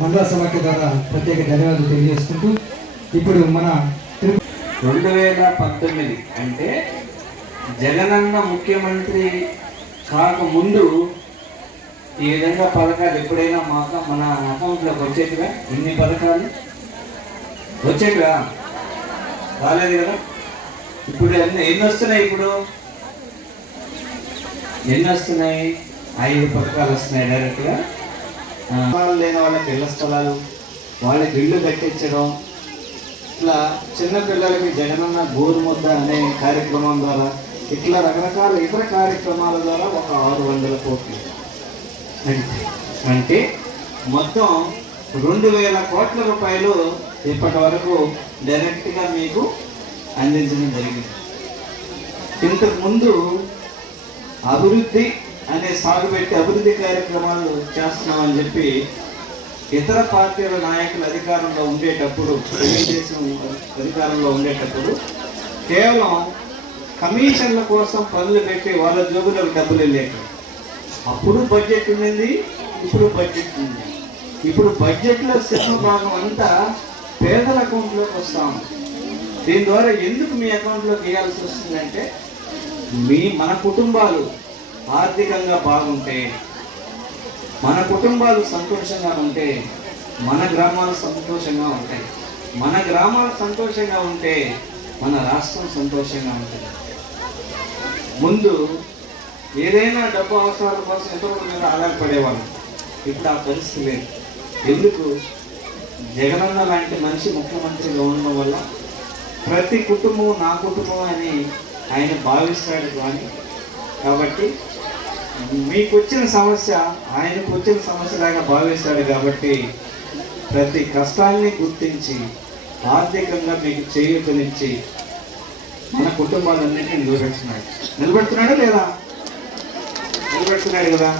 మండల సమాఖ్య ద్వారా ప్రత్యేక ధన్యవాదాలు తెలియజేసుకుంటూ ఇప్పుడు మన 2019 అంటే జగనన్న ముఖ్యమంత్రి కాకముందు ఈ విధంగా పథకాలు ఎప్పుడైనా మన అకౌంట్లోకి వచ్చేటివా? ఇన్ని పథకాలు వచ్చేటివా? రాలేదు కదా. ఇప్పుడు ఎన్ని వస్తున్నాయి? ఇప్పుడు ఎన్ని వస్తున్నాయి? 5 పథకాలు వస్తున్నాయి డైరెక్ట్గా. లేని వాళ్ళకి ఇళ్ల స్థలాలు, వాళ్ళకి ఇళ్ళు కట్టించడం, ఇట్లా చిన్నపిల్లలకి జగనన్న గోరుముద్ద అనే కార్యక్రమం ద్వారా, ఇట్లా రకరకాల ఇతర కార్యక్రమాల ద్వారా ఒక 600 కోట్లు అంటే మొత్తం 2000 కోట్ల రూపాయలు ఇప్పటి వరకు డైరెక్ట్గా మీకు అందించడం జరిగింది. ఇంతకుముందు అభివృద్ధి అనే సాగు పెట్టి అభివృద్ధి కార్యక్రమాలు చేస్తున్నామని చెప్పి ఇతర పార్టీల నాయకులు అధికారంలో ఉండేటప్పుడు, తెలుగుదేశం అధికారంలో ఉండేటప్పుడు కేవలం కమిషన్ల కోసం పనులు పెట్టి వాళ్ళ జోబులకు డబ్బులు వెళ్ళేవి. అప్పుడు బడ్జెట్ ఉండింది, ఇప్పుడు బడ్జెట్ ఉంది. ఇప్పుడు బడ్జెట్లో సింహ భాగం అంతా పేదల అకౌంట్లోకి వస్తాము. దీని ద్వారా ఎందుకు మీ అకౌంట్లోకి వేయాల్సి వస్తుందంటే, మన కుటుంబాలు ఆర్థికంగా బాగుంటే, మన కుటుంబాలు సంతోషంగా ఉంటే మన గ్రామాలు సంతోషంగా ఉంటాయి. మన గ్రామాలు సంతోషంగా ఉంటే మన రాష్ట్రం సంతోషంగా ఉంటుంది. ముందు ఏదైనా డబ్బు అవసరాల కోసం ఎంతోమంది మీద ఆధారపడేవాళ్ళు. ఇప్పుడు ఆ పరిస్థితి లేదు. ఎందుకు? జగనన్న లాంటి మనిషి ముఖ్యమంత్రిగా ఉండడం వల్ల ప్రతి కుటుంబం నా కుటుంబం అని ఆయన భావిస్తాడు. కాబట్టి మీకు వచ్చిన సమస్య ఆయనకు వచ్చిన సమస్యలాగా భావిస్తాడు. కాబట్టి ప్రతి కష్టాన్ని గుర్తించి ఆర్థికంగా మీకు చేయూతనిచ్చి మన కుటుంబాలన్నింటినీ నిలబెడుతున్నాడా లేదా? నిలబెడుతున్నాడు కదా.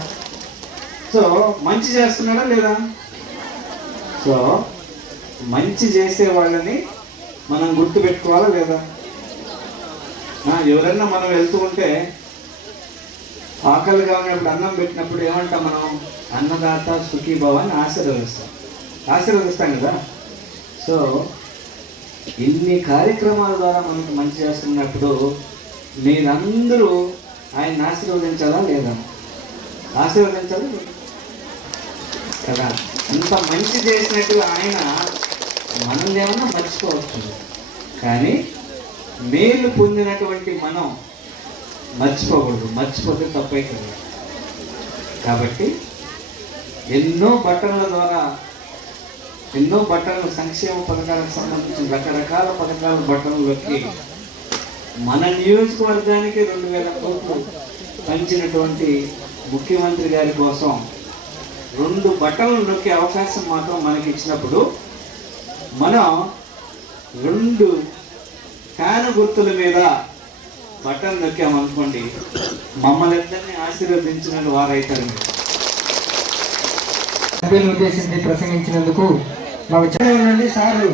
సో మంచి చేస్తున్నాడా లేదా? సో మంచి చేసే వాళ్ళని మనం గుర్తుపెట్టుకోవాలా లేదా? ఎవరన్నా మనం వెళ్తూ ఉంటే ఆకలిగా ఉన్నప్పుడు అన్నం పెట్టినప్పుడు ఏమంటాం మనం? అన్నదాత సుఖీభవ అని ఆశీర్వదిస్తాం కదా. సో ఇన్ని కార్యక్రమాల ద్వారా మనకు మంచి చేస్తున్నప్పుడు మీరందరూ ఆయన ఆశీర్వదించాలా లేదా? ఆశీర్వదించాలి కదా. అంత మంచి చేసినట్టు ఆయన మనం ఏమన్నా మర్చిపోవచ్చు, కానీ మేలు పొందినటువంటి మనం మర్చిపోకూడదు. మర్చిపోతే తప్పైతుంది. కాబట్టి ఎన్నో బట్టలు సంక్షేమ పథకాలకు సంబంధించిన రకరకాల పథకాల బట్టలలోకి మన నియోజకవర్గానికి 2000 కోట్లు పంచినటువంటి ముఖ్యమంత్రి గారి కోసం 2 బట్టలు నొక్కే అవకాశం మాత్రం మనకి ఇచ్చినప్పుడు మనం 2 ఫ్యాన్ గుర్తుల మీద బట్టలు నొక్కామనుకోండి, మమ్మల్ని ఇద్దరిని ఆశీర్వదించిన వారైతారు. సభ్యులను ఉద్దేశించి ప్రసంగించినందుకు మాకు చాలా ఉండండి సార్లు.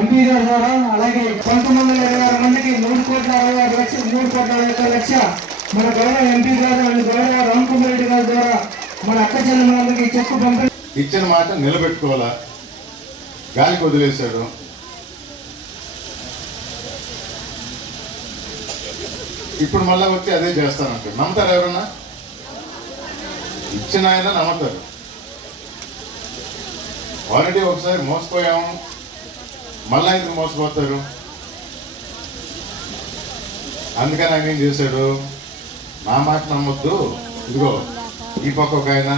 ఎంపీ గారి ద్వారా అలాగే 1926 మందికి 3,66,00,000 మన గౌరవ ఎంపీ గారు అండ్ గౌరవ రామకుమార్ రెడ్డి గారి ద్వారా మన అక్క చెల్లెమ్మలందరికీ చెక్కు పంపి ఇచ్చిన మాట నిలబెట్టుకోవాలా. గాలికి వదిలేశాడు. ఇప్పుడు మళ్ళా వచ్చి అదే చేస్తానంటాడు. నమ్ముతారు ఎవరన్నా? ఇచ్చిన ఆయన నమ్ముతారు. ఆల్రెడీ ఒకసారి మోసపోయాము, మళ్ళా ఎందుకు మోసపోతారు? అందుకని ఆయన ఏం చేశాడు? నా మాట నమ్మొద్దు, ఇదిగో ఈ పక్క ఒక ఆయన,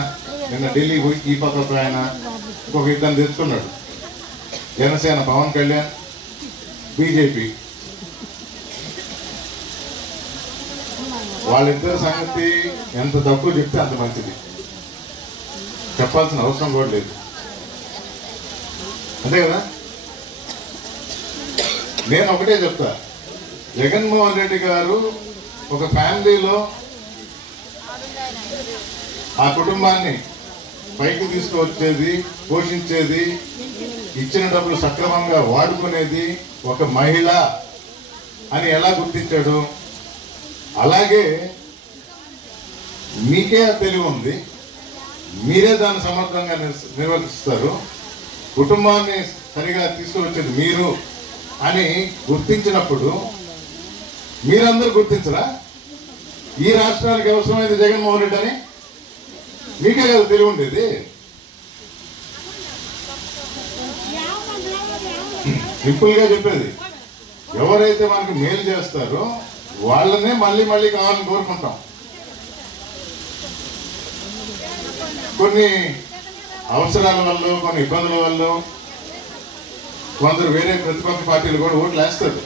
నిన్న ఢిల్లీ పోయి ఈ పక్క ఒక ఆయన, ఇంకొక ఇద్దరు తెచ్చుకున్నాడు. జనసేన పవన్ కళ్యాణ్, బీజేపీ, వాళ్ళిద్దరి సంగతి ఎంత తక్కువ చెప్తే అంత మంచిది. చెప్పాల్సిన అవసరం కూడా లేదు, అంతే కదా. నేను ఒకటే చెప్తా, జగన్మోహన్ రెడ్డి గారు ఒక ఫ్యామిలీలో ఆ కుటుంబాన్ని పైకి తీసుకువచ్చేది, పోషించేది, ఇచ్చిన డబ్బులు సక్రమంగా వాడుకునేది ఒక మహిళ అని ఎలా గుర్తించాడు? అలాగే మీకే ఆ తెలివి ఉంది, మీరే దాన్ని సమర్థంగా నిర్వర్తిస్తారు, కుటుంబాన్ని సరిగా తీసుకువచ్చేది మీరు అని గుర్తించినప్పుడు మీరందరూ గుర్తించరా? ఈ రాష్ట్రానికి అవసరమైంది జగన్మోహన్ రెడ్డి అని మీకే కదా తెలివి ఉండేది. సింపుల్గా చెప్పేది, ఎవరైతే మనకు మేలు చేస్తారో వాళ్ళనే మళ్ళీ మళ్ళీ కావాలని కోరుకుంటాం. కొన్ని అవసరాల వల్ల, కొన్ని ఇబ్బందుల వల్ల కొందరు వేరే ప్రతిపక్ష పార్టీలు కూడా ఓట్లు వేస్తారు.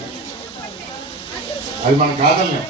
అది మనం కాదలేం.